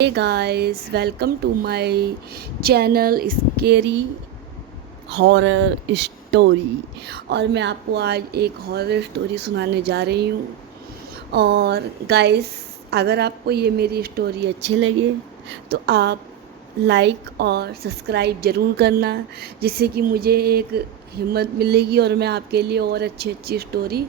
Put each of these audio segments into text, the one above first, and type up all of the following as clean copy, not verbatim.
Hey guys, welcome to my channel scary horror story. और मैं आपको आज एक हॉरर स्टोरी सुनाने जा रही हूँ। और गाइस, अगर आपको ये मेरी स्टोरी अच्छी लगे तो आप लाइक और सब्सक्राइब ज़रूर करना, जिससे कि मुझे एक हिम्मत मिलेगी और मैं आपके लिए और अच्छी अच्छी स्टोरी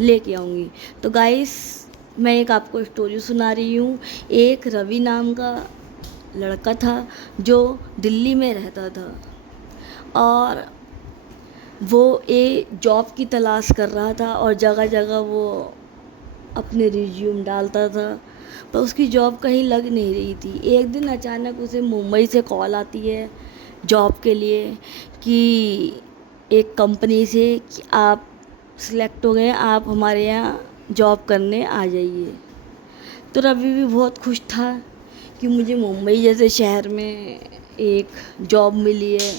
लेके आऊँगी। तो गाइस, मैं एक आपको स्टोरी सुना रही हूँ। एक रवि नाम का लड़का था जो दिल्ली में रहता था, और वो एक जॉब की तलाश कर रहा था और जगह जगह वो अपने रिज्यूम डालता था, पर उसकी जॉब कहीं लग नहीं रही थी। एक दिन अचानक उसे मुंबई से कॉल आती है जॉब के लिए कि एक कंपनी से कि आप सिलेक्ट हो गए, आप हमारे यहाँ जॉब करने आ जाइए। तो रवि भी बहुत खुश था कि मुझे मुंबई जैसे शहर में एक जॉब मिली है।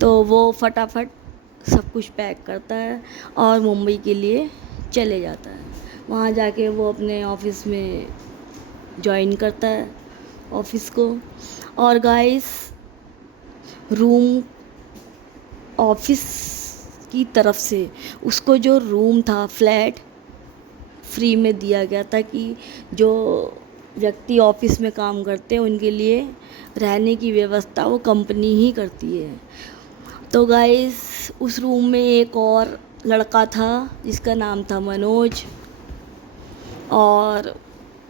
तो वो फटाफट सब कुछ पैक करता है और मुंबई के लिए चले जाता है। वहाँ जाके वो अपने ऑफिस में ज्वाइन करता है ऑफिस को। और गाइस, रूम ऑफिस की तरफ से उसको जो रूम था, फ्लैट फ्री में दिया गया था कि जो व्यक्ति ऑफिस में काम करते हैं उनके लिए रहने की व्यवस्था वो कंपनी ही करती है। तो गाइस, उस रूम में एक और लड़का था जिसका नाम था मनोज। और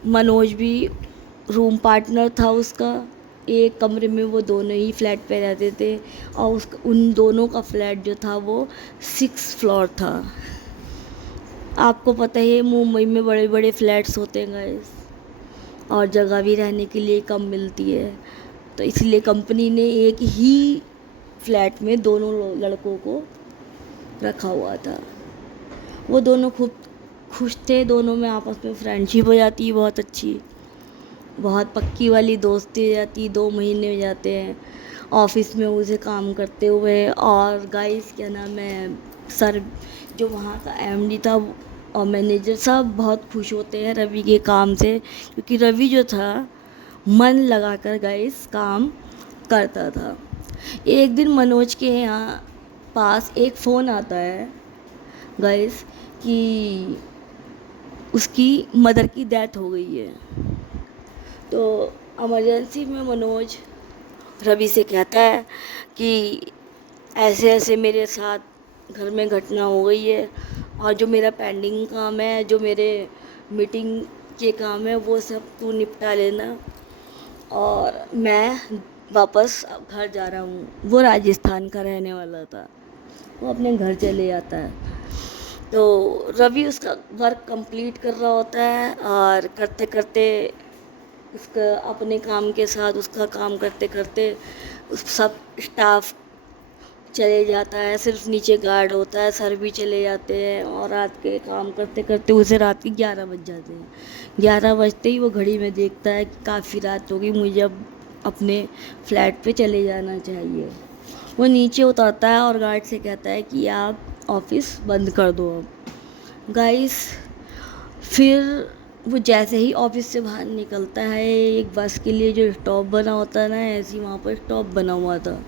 मनोज भी रूम पार्टनर था उसका। एक कमरे में वो दोनों ही फ्लैट पे रहते थे, और उन दोनों का फ्लैट जो था वो 6 फ्लोर था। आपको पता ही है मुंबई में बड़े बड़े फ्लैट्स होते हैं गाइस, और जगह भी रहने के लिए कम मिलती है। तो इसलिए कंपनी ने एक ही फ्लैट में दोनों लड़कों को रखा हुआ था। वो दोनों खूब खुश थे, दोनों में आपस में फ्रेंडशिप हो जाती है बहुत अच्छी, बहुत पक्की वाली दोस्ती हो जाती। 2 महीने हो जाते हैं ऑफिस में उसे काम करते हुए। और गाइस, क्या नाम है, सर जो वहाँ का एमडी था और मैनेजर सब बहुत खुश होते हैं रवि के काम से, क्योंकि रवि जो था मन लगाकर गाइस काम करता था। एक दिन मनोज के यहाँ पास एक फ़ोन आता है गाइस कि उसकी मदर की डेथ हो गई है। तो इमरजेंसी में मनोज रवि से कहता है कि ऐसे ऐसे मेरे साथ घर में घटना हो गई है, और जो मेरा पेंडिंग काम है, जो मेरे मीटिंग के काम है, वो सब तू निपटा लेना, और मैं वापस घर जा रहा हूँ। वो राजस्थान का रहने वाला था, वो अपने घर चले जाता है। तो रवि उसका वर्क कंप्लीट कर रहा होता है, और करते करते उसका अपने काम के साथ उसका काम करते करते उस सब स्टाफ चले जाता है। सिर्फ नीचे गार्ड होता है, सर भी चले जाते हैं। और रात के काम करते करते उसे रात के 11 बज जाते हैं। 11 बजते ही वो घड़ी में देखता है कि काफ़ी रात हो गई, मुझे अब अपने फ्लैट पे चले जाना चाहिए। वो नीचे उतरता है और गार्ड से कहता है कि आप ऑफिस बंद कर दो अब। गाइस, फिर वो जैसे ही ऑफिस से बाहर निकलता है, एक बस के लिए जो स्टॉप बना होता है ना, ऐसे ही वहाँ पर स्टॉप बना हुआ था।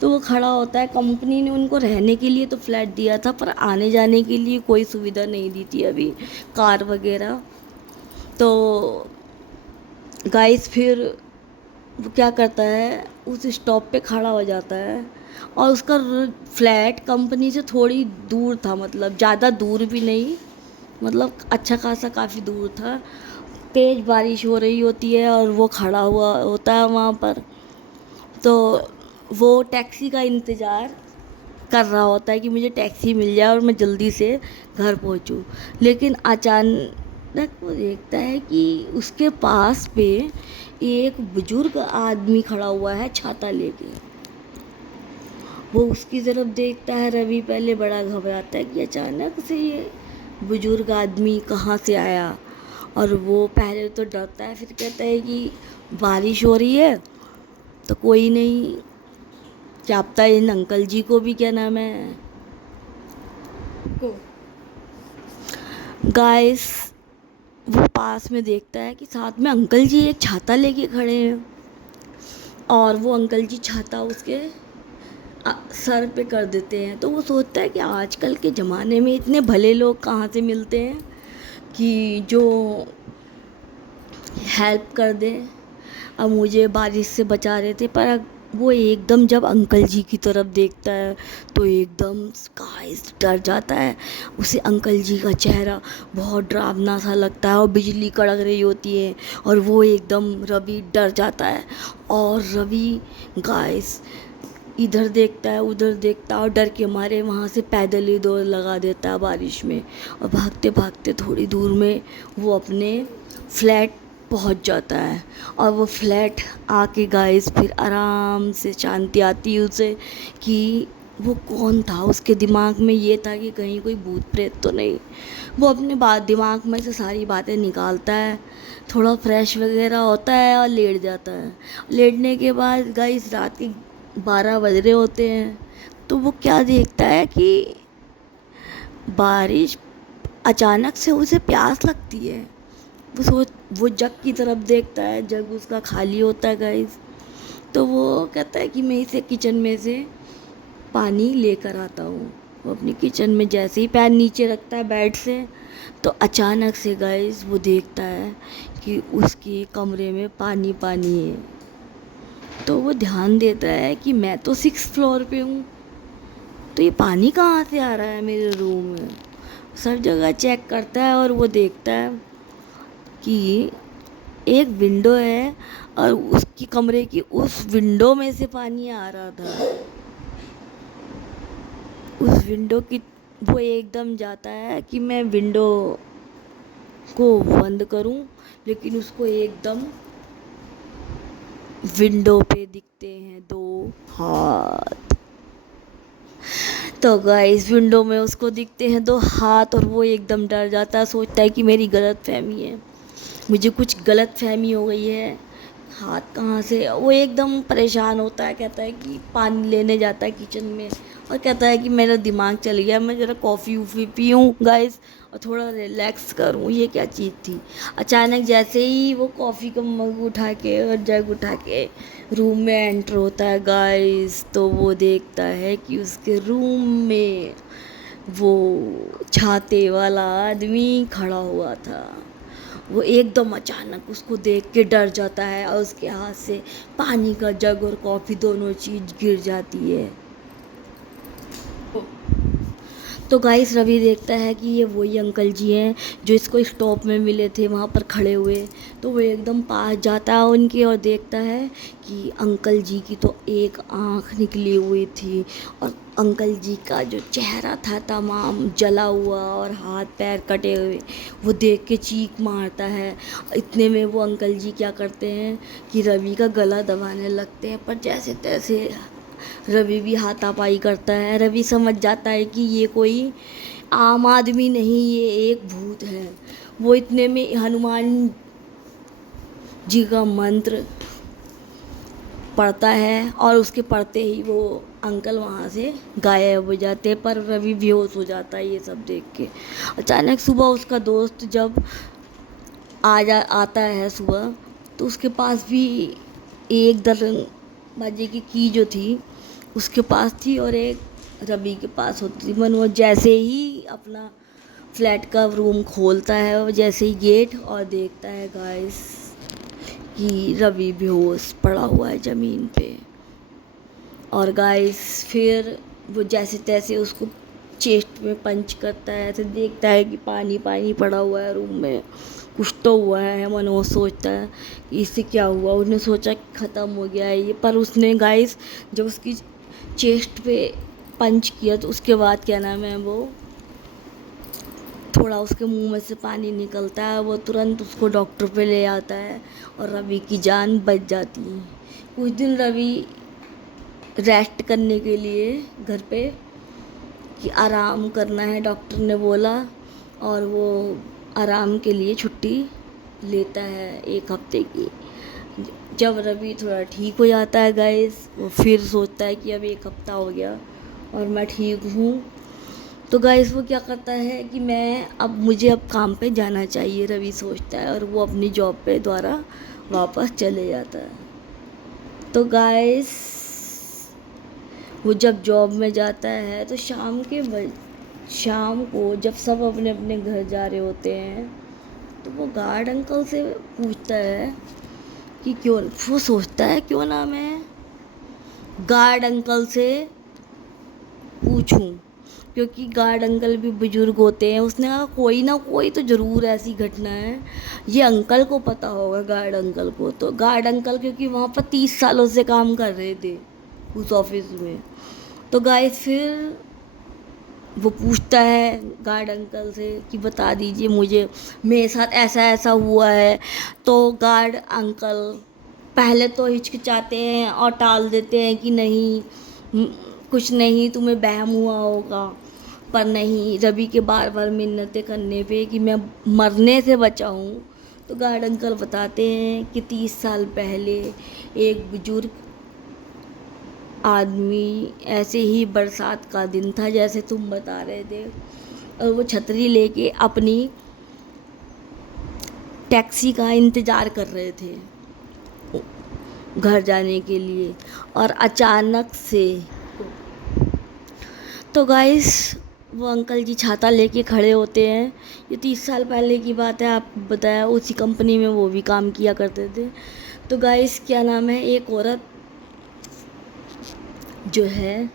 तो वो खड़ा होता है। कंपनी ने उनको रहने के लिए तो फ्लैट दिया था, पर आने जाने के लिए कोई सुविधा नहीं दी थी अभी, कार वगैरह। तो गाइस, फिर वो क्या करता है, उस स्टॉप पे खड़ा हो जाता है। और उसका फ्लैट कंपनी से थोड़ी दूर था, मतलब ज़्यादा दूर भी नहीं, मतलब अच्छा खासा काफ़ी दूर था। तेज़ बारिश हो रही होती है और वो खड़ा हुआ होता है वहाँ पर। तो वो टैक्सी का इंतज़ार कर रहा होता है कि मुझे टैक्सी मिल जाए और मैं जल्दी से घर पहुँचूँ। लेकिन अचानक वो देखता है कि उसके पास पे एक बुजुर्ग आदमी खड़ा हुआ है छाता लेके। वो उसकी तरफ देखता है। रवि पहले बड़ा घबराता है कि अचानक से ये बुजुर्ग आदमी कहाँ से आया। और वो पहले तो डरता है, फिर कहता है कि बारिश हो रही है तो कोई नहीं, क्या पता इन अंकल जी को भी, क्या नाम है, को गाइस, वो पास में देखता है कि साथ में अंकल जी एक छाता लेके खड़े हैं, और वो अंकल जी छाता उसके सर पे कर देते हैं। तो वो सोचता है कि आजकल के ज़माने में इतने भले लोग कहाँ से मिलते हैं कि जो हेल्प कर दें। अब मुझे बारिश से बचा रहे थे, पर वो एकदम जब अंकल जी की तरफ देखता है तो एकदम गाइस डर जाता है। उसे अंकल जी का चेहरा बहुत डरावना सा लगता है और बिजली कड़क रही होती है, और वो एकदम रवि डर जाता है। और रवि गाइस इधर देखता है उधर देखता है और डर के मारे वहाँ से पैदल ही दौड़ लगा देता है बारिश में, और भागते भागते थोड़ी दूर में वो अपने फ्लैट पहुँच जाता है। और वो फ्लैट आके गाइस फिर आराम से शांति आती है उसे कि वो कौन था। उसके दिमाग में ये था कि कहीं कोई भूत प्रेत तो नहीं। वो अपने दिमाग में से सारी बातें निकालता है, थोड़ा फ्रेश वगैरह होता है और लेट जाता है। लेटने के बाद गाइस रात के 12 बज रहे होते हैं। तो वो क्या देखता है कि बारिश अचानक से उसे प्यास लगती है। वो जग की तरफ देखता है, जग उसका खाली होता है गाइस। तो वो कहता है कि मैं इसे किचन में से पानी लेकर आता हूँ। वो अपनी किचन में जैसे ही पैर नीचे रखता है बेड से, तो अचानक से गाइस वो देखता है कि उसके कमरे में पानी पानी है। तो वो ध्यान देता है कि मैं तो 6th फ्लोर पे हूँ, तो ये पानी कहाँ से आ रहा है मेरे रूम में। सब जगह चेक करता है और वो देखता है कि एक विंडो है, और उसकी कमरे की उस विंडो में से पानी आ रहा था। उस विंडो की वो एकदम जाता है कि मैं विंडो को बंद करूं, लेकिन उसको एकदम विंडो पे दिखते हैं 2 हाथ। तो गाइस विंडो में उसको दिखते हैं 2 हाथ, और वो एकदम डर जाता है, सोचता है कि मेरी गलत फहमी है, मुझे कुछ गलत फहमी हो गई है। हाथ कहाँ से, वो एकदम परेशान होता है। कहता है कि पानी लेने जाता है किचन में, और कहता है कि मेरा दिमाग चल गया, मैं ज़रा कॉफ़ी वूफ़ी पीऊँ गाइस और थोड़ा रिलैक्स करूँ। ये क्या चीज़ थी। अचानक जैसे ही वो कॉफ़ी का मग उठा के और जग उठा के रूम में एंटर होता है गाइस, तो वो देखता है कि उसके रूम में वो छाते वाला आदमी खड़ा हुआ था। वो एकदम अचानक उसको देख के डर जाता है, और उसके हाथ से पानी का जग और कॉफ़ी दोनों चीज़ गिर जाती है। तो गाइस रवि देखता है कि ये वही अंकल जी हैं जो इसको स्टॉप में मिले थे वहाँ पर खड़े हुए। तो वो एकदम पास जाता है उनके और देखता है कि अंकल जी की तो एक आँख निकली हुई थी, और अंकल जी का जो चेहरा था तमाम जला हुआ और हाथ पैर कटे हुए। वो देख के चीख मारता है। इतने में वो अंकल जी क्या करते हैं कि रवि का गला दबाने लगते हैं, पर जैसे तैसे रवि भी हाथापाई करता है। रवि समझ जाता है कि ये कोई आम आदमी नहीं, ये एक भूत है। वो इतने में हनुमान जी का मंत्र पढ़ता है, और उसके पढ़ते ही वो अंकल वहाँ से गायब हो जाते हैं। पर रवि बेहोश हो जाता है ये सब देख के। अचानक सुबह उसका दोस्त जब आता है सुबह, तो उसके पास भी एक दरवाजे की की जो थी उसके पास थी, और एक रवि के पास होती थी। मन वो जैसे ही अपना फ्लैट का रूम खोलता है, वो जैसे ही गेट, और देखता है गाइस कि रवि बेहोश पड़ा हुआ है ज़मीन पे। और गाइस फिर वो जैसे तैसे उसको चेस्ट में पंच करता है, तो देखता है कि पानी पानी पड़ा हुआ है रूम में, कुछ तो हुआ है। मन वो सोचता है कि इससे क्या हुआ। उसने सोचा कि ख़त्म हो गया है ये, पर उसने गाइस जब उसकी चेस्ट पे पंच किया तो उसके बाद क्या नाम है, वो थोड़ा उसके मुंह में से पानी निकलता है। वो तुरंत उसको डॉक्टर पे ले आता है, और रवि की जान बच जाती है। कुछ दिन रवि रेस्ट करने के लिए घर पे कि आराम करना है डॉक्टर ने बोला, और वो आराम के लिए छुट्टी लेता है 1 हफ्ते की। जब रवि थोड़ा ठीक हो जाता है गाइस, वो फिर सोचता है कि अब 1 हफ्ता हो गया और मैं ठीक हूँ, तो गाइस वो क्या करता है कि मुझे अब काम पे जाना चाहिए, रवि सोचता है, और वो अपनी जॉब पे द्वारा वापस चले जाता है। तो गाइस वो जब जॉब में जाता है तो शाम को जब सब अपने अपने घर जा रहे होते हैं तो वो गार्ड अंकल से पूछता है कि क्यों, वो सोचता है क्यों ना मैं गार्ड अंकल से पूछूं, क्योंकि गार्ड अंकल भी बुजुर्ग होते हैं। उसने कहा कोई ना कोई तो ज़रूर ऐसी घटना है, ये अंकल को पता होगा, गार्ड अंकल को। तो गार्ड अंकल क्योंकि वहाँ पर 30 सालों से काम कर रहे थे उस ऑफिस में, तो गाइस फिर वो पूछता है गार्ड अंकल से कि बता दीजिए मुझे, मेरे साथ ऐसा ऐसा हुआ है। तो गार्ड अंकल पहले तो हिचकिचाते हैं और टाल देते हैं कि नहीं, कुछ नहीं, तुम्हें वहम हुआ होगा। पर नहीं, रवि के बार बार मिन्नतें करने पे कि मैं मरने से बचा हूँ, तो गार्ड अंकल बताते हैं कि 30 साल पहले एक बुजुर्ग आदमी, ऐसे ही बरसात का दिन था जैसे तुम बता रहे थे, और वो छतरी लेके अपनी टैक्सी का इंतज़ार कर रहे थे घर जाने के लिए, और अचानक से तो गाइस वो अंकल जी छाता लेके खड़े होते हैं। ये 30 साल पहले की बात है, आपको बताया, उसी कंपनी में वो भी काम किया करते थे। तो गाइस क्या नाम है, एक औरत जो है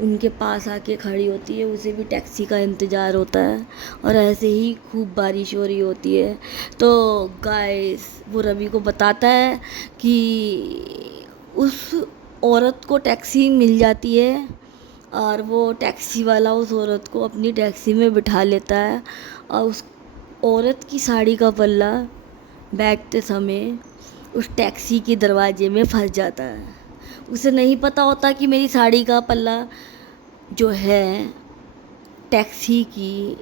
उनके पास आके खड़ी होती है, उसे भी टैक्सी का इंतज़ार होता है, और ऐसे ही खूब बारिश हो रही होती है। तो गाइस वो रवि को बताता है कि उस औरत को टैक्सी मिल जाती है, और वो टैक्सी वाला उस औरत को अपनी टैक्सी में बिठा लेता है, और उस औरत की साड़ी का पल्ला बैठते समय उस टैक्सी के दरवाजे में फंस जाता है। उसे नहीं पता होता कि मेरी साड़ी का पल्ला जो है टैक्सी की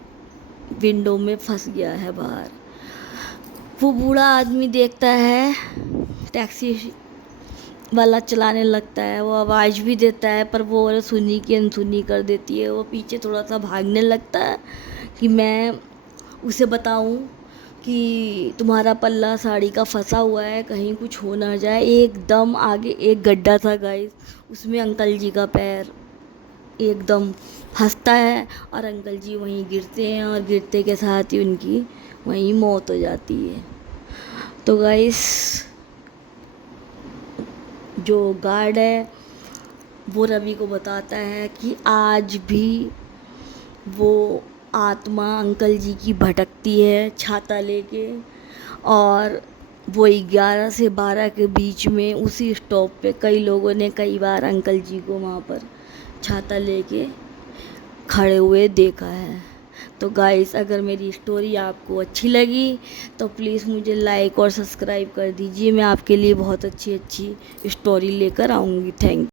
विंडो में फंस गया है बाहर। वो बूढ़ा आदमी देखता है, टैक्सी वाला चलाने लगता है, वो आवाज़ भी देता है, पर वो औरत सुनी की अनसुनी कर देती है। वो पीछे थोड़ा सा भागने लगता है कि मैं उसे बताऊं कि तुम्हारा पल्ला साड़ी का फंसा हुआ है, कहीं कुछ हो ना जाए। एकदम आगे एक गड्ढा था गाइस, उसमें अंकल जी का पैर एकदम फंसता है, और अंकल जी वहीं गिरते हैं, और गिरते के साथ ही उनकी वहीं मौत हो जाती है। तो गाइस जो गार्ड है वो रवि को बताता है कि आज भी वो आत्मा अंकल जी की भटकती है छाता लेके, और वो 11 से 12 के बीच में उसी स्टॉप पे कई लोगों ने कई बार अंकल जी को वहाँ पर छाता लेके खड़े हुए देखा है। तो गाइस अगर मेरी स्टोरी आपको अच्छी लगी तो प्लीज़ मुझे लाइक और सब्सक्राइब कर दीजिए। मैं आपके लिए बहुत अच्छी अच्छी स्टोरी लेकर आऊँगी। थैंक